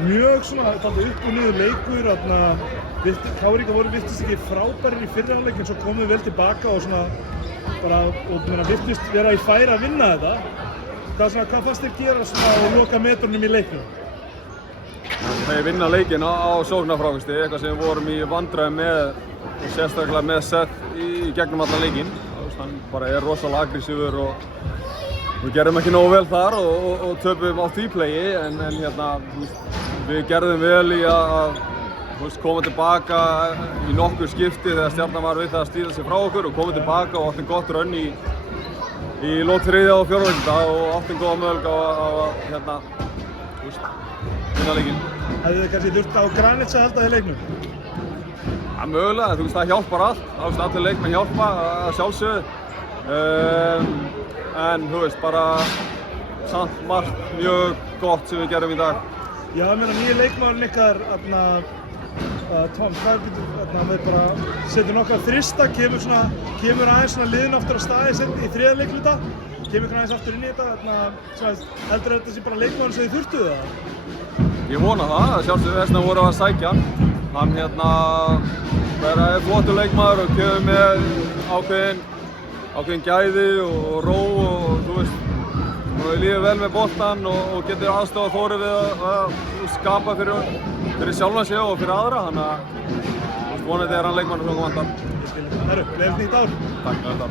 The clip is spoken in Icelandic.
Mjög svona upp og niður leikur. Káringar virtust ekki frábærir í fyrri hálfleik en svo komu vel tilbaka og svona virtust vera í færi að vinna þetta. Hvað fannst þér gera svona á lokametrunum í leiknum? Þeir vinna leikinn á sóknarfrákvæmsti, eitthvað sem við vorum í vandræðum með og sérstaklega með Seth í gegnum allan leikinn. Hann bara rosalega aggressífur og við gerðum ekki nógu vel þar og töpum á því playi en við gerðum vel í að koma tilbaka í nokkur skipti þegar Stjarnan var við það að stýra sig frá okkur og koma tilbaka og áttum gott rönn í lok þriðja og fjórða hluta og áttum góða möguleika á að vinna leikinn. Hefðu þið kannski þurft á Granits að halda í leiknum? Ja, mögulega, það hjálpar allt. Allir leikmenn hjálpa að sjálfsögðu. En bara samt margt mjög gott sem við gerum í dag. Já, nýji leikmaðurinn ykkar, Tom, við bara setjum nokkra þrista, kemur aðeins liðin aftur á staði í þriðja leikluta, kemur aðeins aftur inn í þetta, heldur þetta sé bara leikmaðurinn sem þið þurftuð það? Ég vona það, sjálfsögðu þessna voru að sækja hann. Hann flottur leikmaður og kemur með ákveðin gæði og ró og við líður vel með boltann og getur aðstofað Þóri við að skapa fyrir sjálfan sig og fyrir aðra, þannig að vonandi hann leikmaður sem okkur vantar. Ég skil. Gleðilegt nýtt ár! Takk, gleðilegt ár!